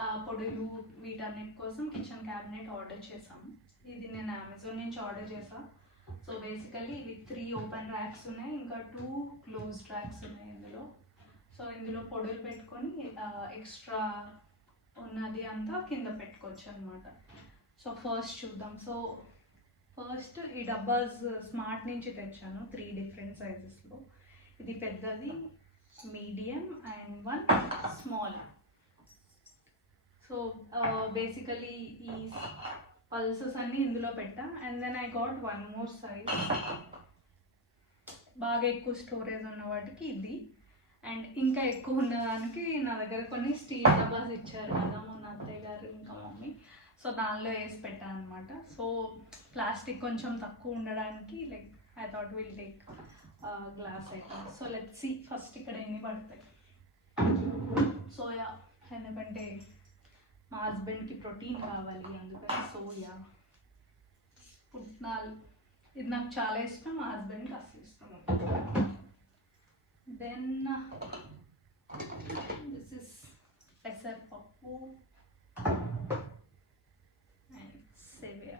ఆ, పొడులు వీటన్నిటి కోసం కిచెన్ క్యాబినెట్ ఆర్డర్ చేశాము. ఇది నేను అమెజాన్ నుంచి ఆర్డర్ చేశాను సో బేసికలీ ఇవి త్రీ ఓపెన్ ర్యాక్స్ ఉన్నాయి. ఇంకా టూ క్లోజ్డ్ ర్యాక్స్ ఉన్నాయి ఇందులో. సో ఇందులో పొడులు పెట్టుకొని ఎక్స్ట్రా ఉన్నది అంతా కింద పెట్టుకోవచ్చు అనమాట సో ఫస్ట్ చూద్దాం. సో ఫస్ట్ ఈ డబ్బాస్ స్మార్ట్ నుంచి తెచ్చాను. త్రీ డిఫరెంట్ సైజెస్లో ఇది పెద్దది medium and one small so basically uh, ఈ పల్సెస్ అన్నీ ఇందులో పెట్టా. And then I got one more size బాగా ఎక్కువ స్టోరేజ్ ఉన్న వాటికి ఇది. అండ్ ఇంకా ఎక్కువ ఉండడానికి నా దగ్గర కొన్ని స్టీల్ డబ్బాస్ ఇచ్చారు కదా మొన్న అత్తయ్య గారు ఇంకా మమ్మీ. సో దానిలో వేసి పెట్టాను అనమాట సో ప్లాస్టిక్ కొంచెం తక్కువ ఉండడానికి like I thought will take glass item so let see first ఇక్కడ ఎన్ని పడతాయి. సోయా ఎందుకంటే మా హస్బెండ్కి ప్రోటీన్ కావాలి అందుకని సోయా పుట్నాలు ఇది నాకు చాలా ఇష్టం మా హస్బెండ్కి అసలు ఇష్టం దెన్ దిస్ ఇస్ పెసరపప్పు అండ్ సేవియా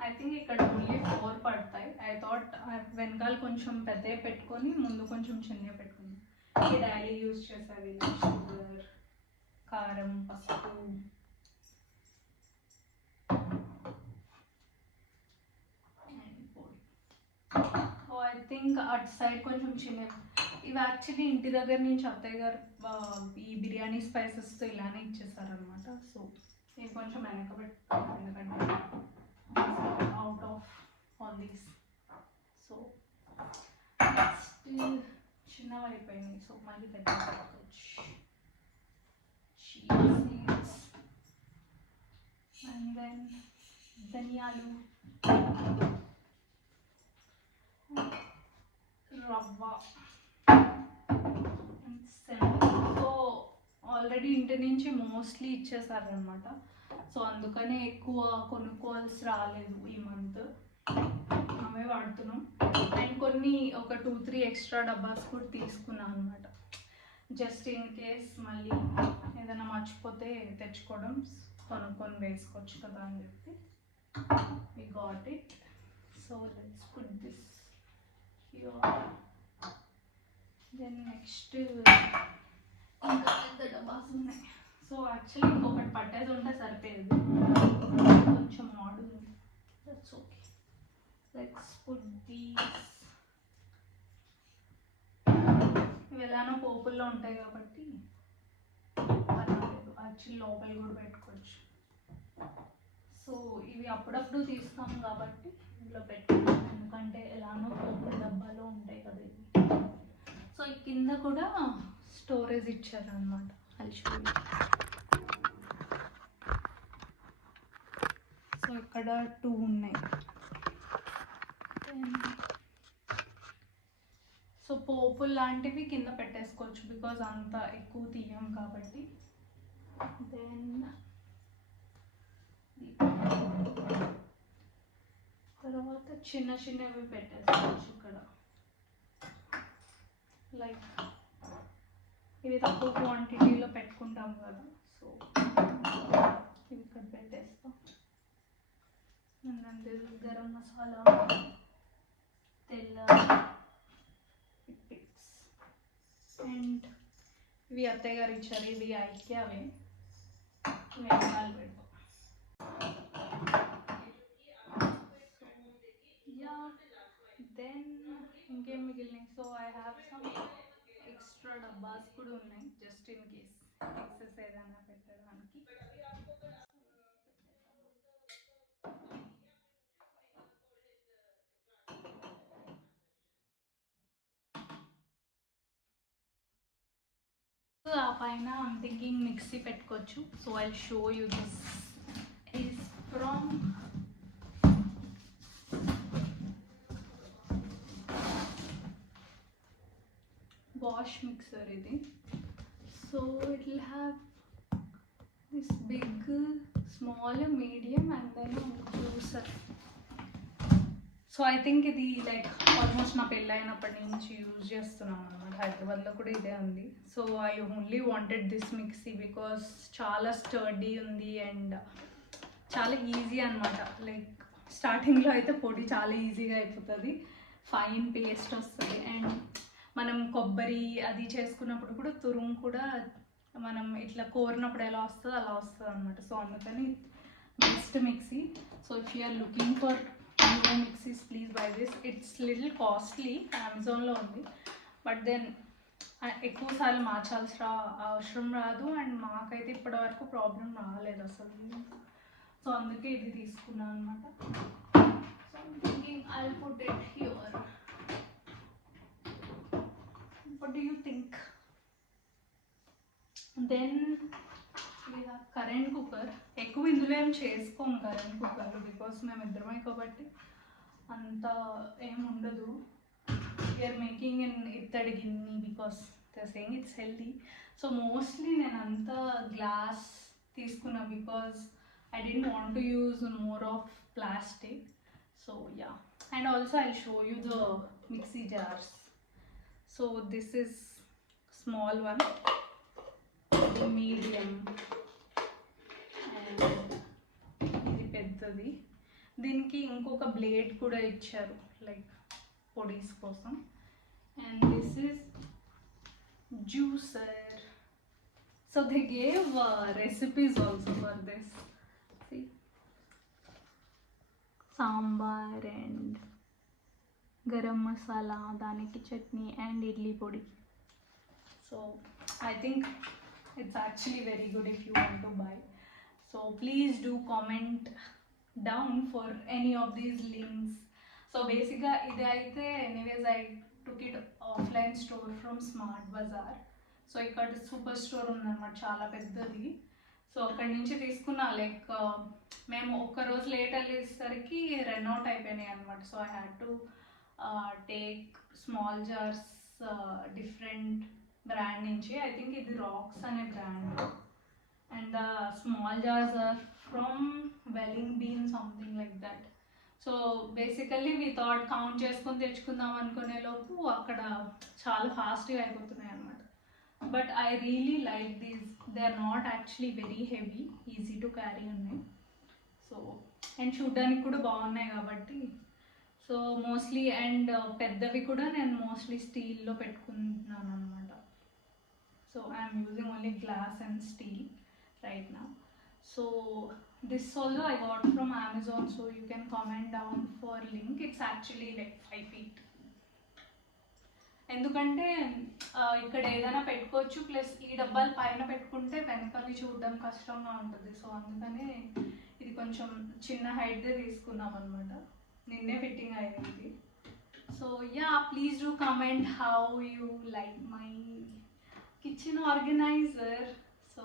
ఐ థింక్ ఇక్కడ ఓన్లీ ఫోర్ పడతాయి ఐ థాట్ వెనకాల కొంచెం పెద్దవి పెట్టుకొని ముందు కొంచెం చిన్నవి పెట్టుకున్నాను ఇది డైలీ యూజ్ చేసేవి షుగర్ కారం పసుపు. ఐ థింక్ అటు సైడ్ కొంచెం చిన్న ఇవి యాక్చువల్లీ ఇంటి దగ్గర నుంచి అత్తయ్య గారు ఈ బిర్యానీ స్పైసెస్తో ఇలానే ఇచ్చేసారనమాట సో నేను కొంచెం వెనకబెట్టుకున్నాను ఎందుకంటే out of all these so చిన్నవి అయిపోయినాయి. సో మళ్ళీ పెద్ద పెట్టుకోవచ్చు సీడ్స్ అండ్ దెన్ ధనియాలు రవ్వ సో ఆల్రెడీ ఇంటి నుంచి మోస్ట్లీ ఇచ్చేసారనమాట సో అందుకనే ఎక్కువ కొనుక్కోవాల్సి రాలేదు ఈ మంత్ అవే వాడుతున్నాం. అండ్ కొన్ని ఒక టూ త్రీ ఎక్స్ట్రా డబ్బాస్ కూడా తీసుకున్నాను అనమాట జస్ట్ ఇన్ కేస్ మళ్ళీ ఏదైనా మర్చిపోతే తెచ్చుకోవడం కొనుక్కొని వేసుకోవచ్చు కదా అని చెప్పి. We got it so let's put this then next ఇంకా పెద్ద డబ్బాస్ ఉన్నాయి. సో యాక్చువల్లీ ఇంకొకటి పట్టేది ఉంటే సరిపోయేది. కొంచెం model that's okay let's put these ఇవి ఎలానో పోపుల్లో ఉంటాయి కాబట్టి పర్వాలేదు. లోపలి లోపల కూడా పెట్టుకోవచ్చు. సో ఇవి అప్పుడప్పుడు తీస్తాం కాబట్టి ఇందులో పెట్టుకుంటాం ఎందుకంటే ఎలానో పోపుల డబ్బాలో ఉంటాయి కదా ఇవి. సో ఈ కింద కూడా స్టోరేజ్ ఇచ్చారనమాట సో ఇక్కడ టూ ఉన్నాయి. సో పోపులు లాంటివి కింద పెట్టేసుకోవచ్చు బికాజ్ అంత ఎక్కువ తీయం కాబట్టి. దెన్ తర్వాత చిన్న చిన్నవి పెట్టేసుకోవచ్చు ఇక్కడ. లైక్ ఇవి తక్కువ క్వాంటిటీలో పెట్టుకుంటాం కదా సో ఇవి ఇక్కడ పెట్టేస్తాం. అండ్ గరం మసాలా తెల్ల అండ్ ఇవి అత్తయ్య గారు ఇచ్చారు ఇవి ఐక్యావే వెనకాల పెడతాం యా దెన్ ఇంకేం మిగిలినాయి so I have some extra డబ్బాస్ కూడా ఉన్నాయి జస్ట్ ఇన్ కేస్ ఎక్సెస్ ఏదైనా పెట్టడానికి. ఆ పైన ఐమ్ థింకింగ్ మిక్సీ పెట్టుకోవచ్చు. So I show you this is from wash mixer ఇది. So it will have this big small medium and then juicer so I think ఇది like almost నా పెళ్ళి అయినప్పటి నుంచి యూజ్ చేస్తున్నాను అనమాట హైదరాబాద్లో కూడా ఇదే ఉంది. So I only wanted this mixie because చాలా స్టర్డీ ఉంది అండ్ చాలా ఈజీ అనమాట లైక్ స్టార్టింగ్లో అయితే పొడి చాలా ఈజీగా అయిపోతుంది. ఫైన్ పేస్ట్ వస్తుంది. అండ్ మనం కొబ్బరి అది చేసుకున్నప్పుడు కూడా తురుము కూడా మనం ఇట్లా కోరినప్పుడు ఎలా వస్తుందో అలా వస్తుంది అనమాట సో అందుకని best mixie so if you're looking for new mixies please buy this it's little costly అమెజాన్లో ఉంది. బట్ దెన్ ఎక్కువ సార్లు మార్చాల్సిన అవసరం రాదు. అండ్ మాకైతే ఇప్పటివరకు ప్రాబ్లం రాలేదు అసలు. సో అందుకే ఇది తీసుకున్నాను అనమాట so thinking I put it here what do you think? Then current cooker ఎక్కువ ఇందులో ఏం చేసుకోము కరెంట్ కుక్కర్ బికాస్ మేము ఇద్దరమే కాబట్టి అంత ఏం ఉండదు. వీఆర్ మేకింగ్ ఇన్ ఇత్తడి గిన్నె because the saying it's healthy so mostly నేను అంతా గ్లాస్ తీసుకున్నా because I don't want to use more of plastic so yeah and also I show you the mixie jars so this is small one medium and ఇది పెద్దది దీనికి ఇంకొక blade కూడా ఇచ్చారు like పొడీస్ కోసం. And this is juicer so they gave recipes also for this sambar and garam masala దానికి chutney and idli podi so I think it's actually very good if you want to buy so please do comment down for any of these links so బేసిక్గా ఇది అయితే anyways I took it offline store from smart bazaar so ఇక్కడ super store ఉందన్నమాట చాలా పెద్దది. So అక్కడి నుంచి తీసుకున్నా లైక్ uh, మేము ఒక్క రోజు లేట్ వెళ్ళేసరికి రన్ అవుట్ అయిపోయినాయి అనమాట so I had to take small jars different brand నుంచి. ఐ థింక్ ఇది రాక్స్ అనే brand and the small jars are from welling bean something like that so basically we thought count చేసుకొని తెచ్చుకుందాం అనుకునే లోపు అక్కడ చాలా ఫాస్ట్గా అయిపోతున్నాయి అనమాట but I really like these they are not actually very heavy easy to carry ఉన్నాయి. సో అండ్ చూడ్డానికి కూడా బాగున్నాయి కాబట్టి. సో మోస్ట్లీ అండ్ పెద్దవి కూడా నేను మోస్ట్లీ స్టీల్లో పెట్టుకుంటున్నాను అనమాట so I'm using only glass and steel right నా so this also I got from Amazon so you can comment down for link it's actually like five feet ఎందుకంటే ఇక్కడ ఏదైనా పెట్టుకోవచ్చు ప్లస్ ఈ డబ్బాలు పైన పెట్టుకుంటే వెనకాల చూడడం కష్టంగా ఉంటుంది. సో అందుకనే ఇది కొంచెం చిన్న హైట్దే తీసుకున్నాం అనమాట నిన్నే ఫిట్టింగ్ అయింది. So yeah please do comment how you like my kitchen organizer so